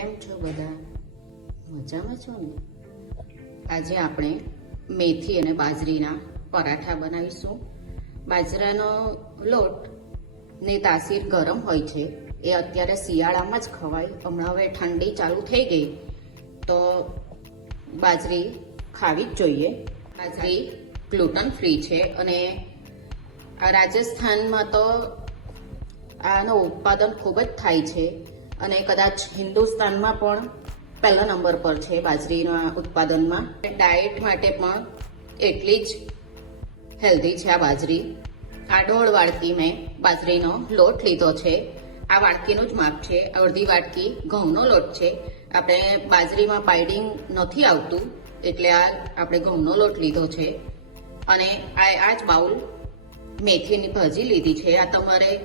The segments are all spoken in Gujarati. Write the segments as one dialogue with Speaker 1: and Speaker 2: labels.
Speaker 1: કેમ છો બધા? મજામાં છો ને? આજે આપણે મેથી અને બાજરીના પરાઠા બનાવીશું. બાજરાનો લોટની તાસીર ગરમ હોય છે, એ અત્યારે શિયાળામાં જ ખવાય. હમણાં હવે ઠંડી ચાલુ થઈ ગઈ, તો બાજરી ખાવી જ જોઈએ. બાજરી ગ્લુટન ફ્રી છે અને રાજસ્થાનમાં તો આનું ઉત્પાદન ખૂબ જ થાય છે. અને કદાચ હિન્દુસ્તાનમાં પણ પહેલા નંબર પર છે બાજરીના ઉત્પાદનમાં. ડાયટ માટે પણ એટલી જ હેલ્ધી છે આ બાજરી. આ દોઢ વાડકી મેં બાજરીનો લોટ લીધો છે. આ વાડકીનું જ માપ છે. અડધી વાડકી ઘઉંનો લોટ છે. આપણે બાજરીમાં બાઇડિંગ નથી આવતું, એટલે આ આપણે ઘઉંનો લોટ લીધો છે. અને આ આ જ બાઉલ મેથીની ભાજી લીધી છે. આ તમારે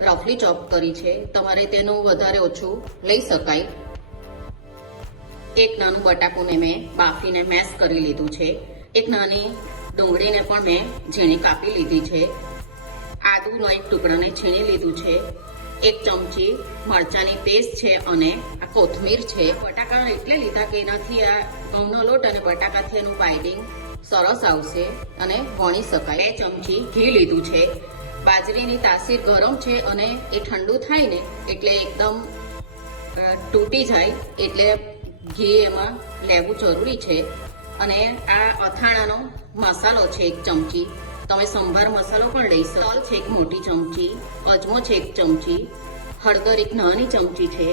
Speaker 1: રફલી ચોપ કરી છે. તમારે તેનું વધારે ઓછું લઈ શકાય. એક નાનું બટાકુને મેં બાફીને મેશ કરી લીધું છે. એક નાની ડુંગળીને પણ મેં ઝીણી કાપી લીધી છે. આદુનો એક ટુકડાને છીણી લીધું છે. એક ચમચી મરચાની પેસ્ટ છે અને આ કોથમીર છે. બટાકા એટલે લીધા કે એનાથી આ ઘઉંનો લોટ અને બટાકાથી એનું બાઇડિંગ સરસ આવશે અને વણી શકાય. બે ચમચી ઘી લીધું છે. બાજરીની તાસીર ગરમ છે અને એ ઠંડુ થાય ને એટલે એકદમ તૂટી જાય એટલે ઘી એમાં લેવું જરૂરી છે. અને આ અથાણાનો મસાલો છે એક ચમચી. તમે સંભાર મસાલો પણ લઈ શકો. છે એક મોટી ચમચી, અજમો છે એક ચમચી, હળદર એક નાની ચમચી છે,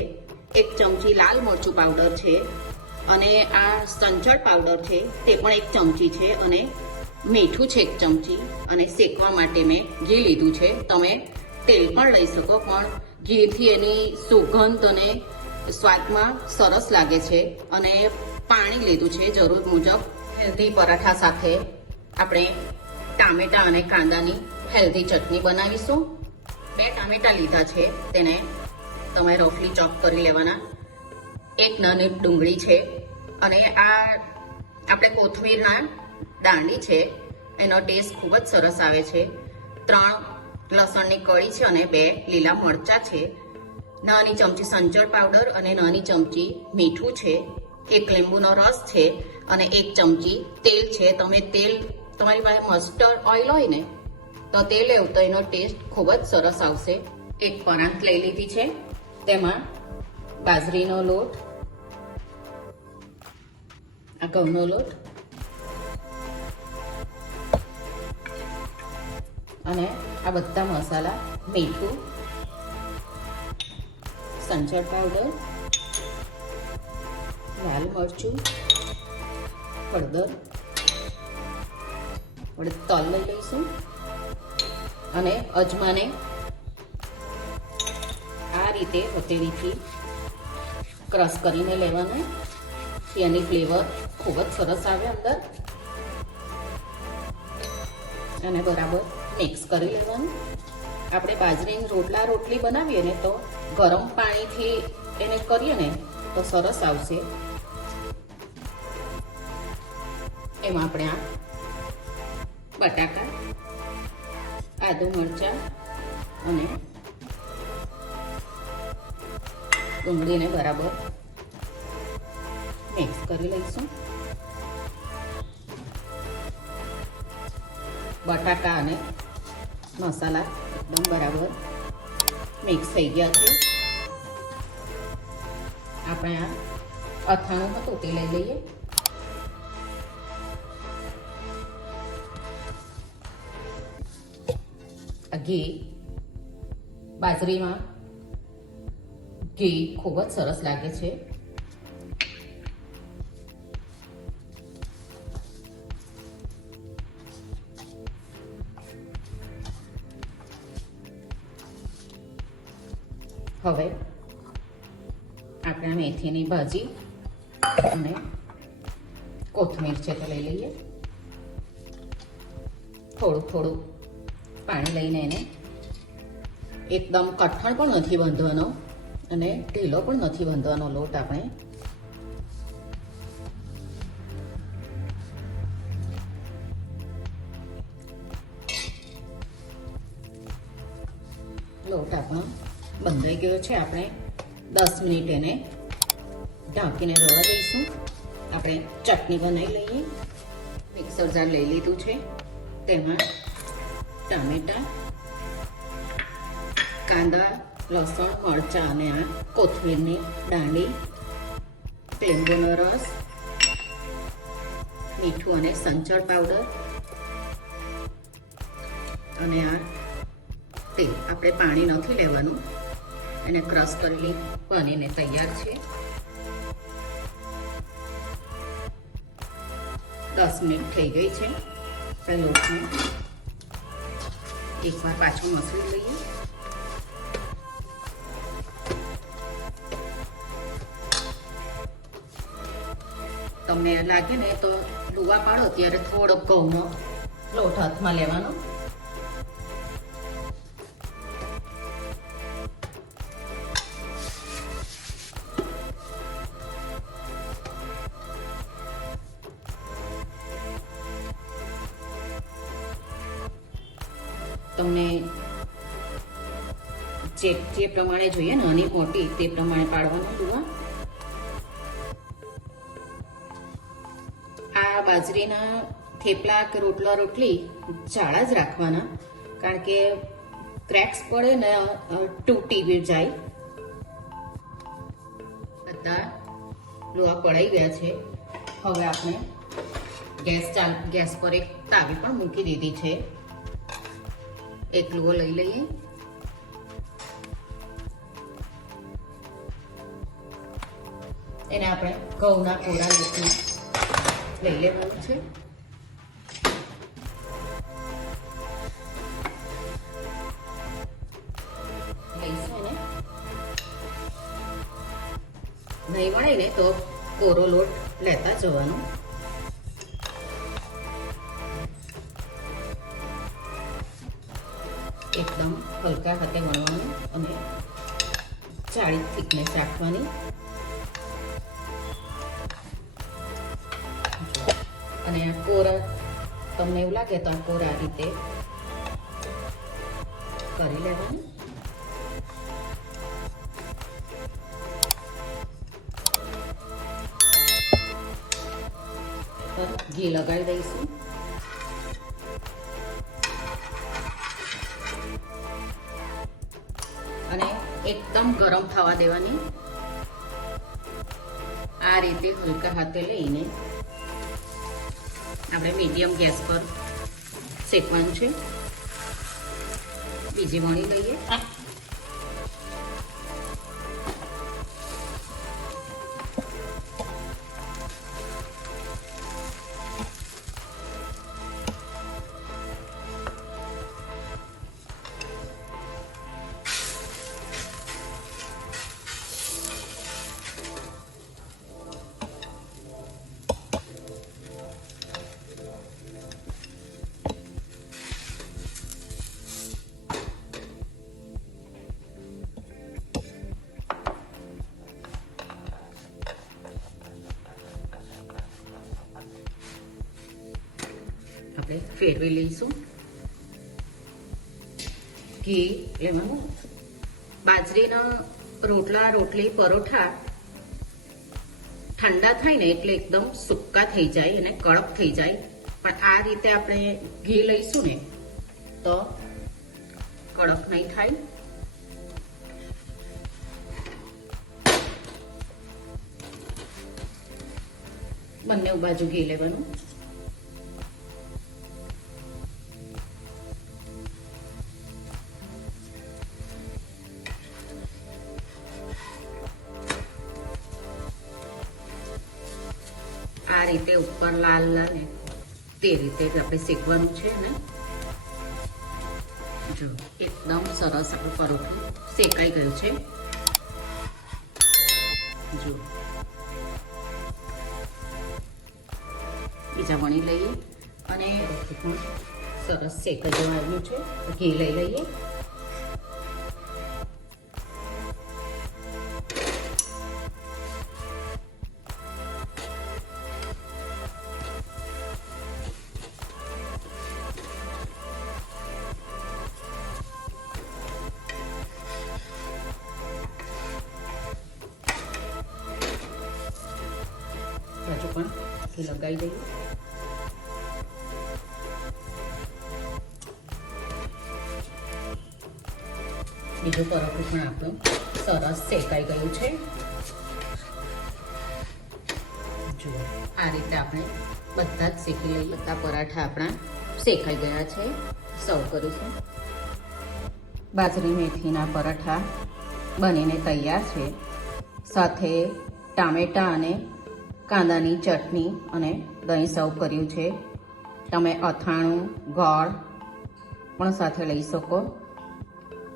Speaker 1: એક ચમચી લાલ મરચું પાવડર છે, અને આ સંચળ પાવડર છે તે પણ એક ચમચી છે અને મીઠું છે એક ચમચી અને શેકવા માટે મેં ઘી લીધું છે. તમે તેલ પણ લઈ શકો, પણ ઘીથી એની સુગંધ અને સ્વાદમાં સરસ લાગે છે અને પાણી લીધું છે જરૂર મુજબ. હેલ્ધી પરાઠા સાથે આપણે ટામેટા અને કાંદાની હેલ્ધી ચટણી બનાવીશું. બે ટામેટા લીધા છે, તેને તમે રફલી ચોપ કરી લેવાના. એક નાની ડુંગળી છે અને આ આપણે કોથમીરના દાંડી છે. એનો ટેસ્ટ ખૂબ જ સરસ આવે છે. ત્રણ લસણની કળી છે અને બે લીલા મરચા છે. નાની ચમચી સંચળ પાવડર અને નાની ચમચી મીઠું છે. એક લીંબુનો રસ છે અને એક ચમચી તેલ છે. તમે તેલ, તમારી પાસે મસ્ટર્ડ ઓઇલ હોય ને, તો તે લેવું તો એનો ટેસ્ટ ખૂબ જ સરસ આવશે. એક પરાંત લઈ લીધી છે. તેમાં બાજરીનો લોટ, આ ઘઉંનો લોટ અને આ બધા મસાલા મીઠું, સંચળ પાવડર લાલ મરચું, હળદર વડે તલ લઈ લઈશું. અને અજમાને આ રીતે હથેળીથી ક્રશ કરીને લેવાના. એની ફ્લેવર ખૂબ જ સરસ આવે અંદર. અને બરાબર મિક્સ કરી લેવાનું. આપણે બાજરીની રોટલા રોટલી બનાવીએ ને તો ગરમ પાણીથી એને કરીએ ને તો સરસ આવશે. એમાં આપણે આ બટાકા, આદુ મરચાં અને ડુંગળીને બરાબર મિક્સ કરી લઈશું. બટાકા અને મસાલા એકદમ બરાબર મિક્સ થઈ ગયા છે. આપણે આ અથાણું હતું તે લઈ લઈએ. ઘી બાજરીમાં ઘી ખૂબ જ સરસ લાગે છે. હવે આપણે મેથીની ભાજી અને કોથમીર છે તો લઈ લઈએ. થોડું થોડું પાણી લઈને એને એકદમ કઠણ પણ નથી બાંધવાનો અને ઢીલો પણ નથી બાંધવાનો લોટ આપણે. લોટ આપણો બંધાઈ ગયો છે. આપણે દસ મિનિટ એને ઢાંકીને રવા દઈશું. આપણે ચટણી બનાવી લઈએ. મિક્સર જાર લઈ લીધું છે. તેમાં ટામેટા, કાંદા, લસણ, મરચાં અને આ કોથમીરની દાંડી, લીંબુનો રસ, મીઠું અને સંચળ પાવડર અને આ તેલ આપણે પાણી નથી લેવાનું. એને ક્રશ કરેલી બનીને તૈયાર છે. દસ મિનિટ થઈ ગઈ છે. લોટને એકવાર પાછું મસળી લઈએ. તમને લાગે ને તો લુવા પાડો, ત્યારે થોડોક ઘઉંનો લોટ હાથમાં લેવાનો. તમને જે જે પ્રમાણે જોઈએ, નાની મોટી તે પ્રમાણે પાડવાનું લુવા આ બાજરીના થેપલા કે રોટલા, રોટલી જાડા જ રાખવાના, કારણ કે ક્રેક્સ પડે ને તૂટી બી જાય. બધા લોહા પડાઈ ગયા છે. હવે આપણે ગેસ ચાલ, ગેસ પર એક તાવી પણ મૂકી દીધી છે. એક લુઓ લઈ લઈએ એને આપણે ઘઉંના કોરા લોટને લઈ લેવાનું છે નહીં મળે ને તો કોરો લોટ લેતા જવાનો એકદમ હલકા હાથે વણવાનું અને જાડી થિકનેસ રાખવાની. અને આ કોરા, તમને એવું લાગે તો આ કોરા રીતે કરી લેવાનું. ઘી લગાવી દઈશું. એકદમ ગરમ થવા દેવાની. આ રીતે હલકા હાથે લઈને આપણે મીડિયમ ગેસ પર શેકવાનું છે. બીજી વણી લઈએ. આપણે ફેરવી લઈશું ઘી લેવાનું બાજરીના રોટલા, રોટલી, પરોઠા ઠંડા થાય ને એટલે એકદમ સૂકા થઈ જાય અને કડક થઈ જાય. પણ આ રીતે આપણે ઘી લઈશું ને, તો કડક નહીં થાય. બંને બાજુ ઘી લેવાનું. રીતે ઉપર લાલ લાલ તે રીતે આપણે શેકવાનું છે ને. જો, એકદમ સરસ આપણું પરોઠું શેકાઈ ગયું છે. જો. બીજા વણી લઈએ અને સરસ શેકાઈ જવાનું છે. ઘી લઈ લઈએ. હાથથી લગાવી દઈએ બીજો પરોઠું પણ આપણું સરસ શેકાઈ ગયું છે. આ રીતે આપણે બધા જ શેકી લઈએ. બધા પરાઠા આપણા શેકાઈ ગયા છે. સર્વ કરીશું. બાજરી, મેથીના પરાઠા બનીને તૈયાર છે. સાથે ટામેટાં અને કાંદાની ચટણી અને દહીં સર્વ કર્યું છે. તમે અથાણું, ગોળ પણ સાથે લઈ શકો.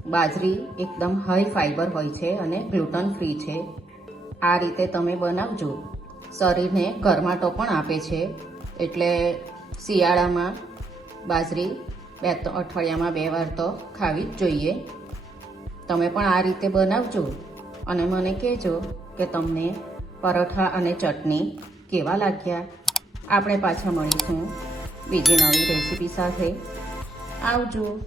Speaker 1: બાજરી એકદમ હાઈ ફાઈબર હોય છે અને ગ્લુટન ફ્રી છે. આ રીતે તમે બનાવજો. શરીરને ગરમાટો પણ આપે છે. એટલે શિયાળામાં બાજરી બે તો અઠવાડિયામાં બે વાર તો ખાવી જ જોઈએ. તમે પણ આ રીતે બનાવજો અને મને કહેજો કે તમને પરોઠા અને ચટણી કેવા લાગ્યા? આપણે પાછા મળીશું બીજી નવી રેસીપી સાથે. આવજો.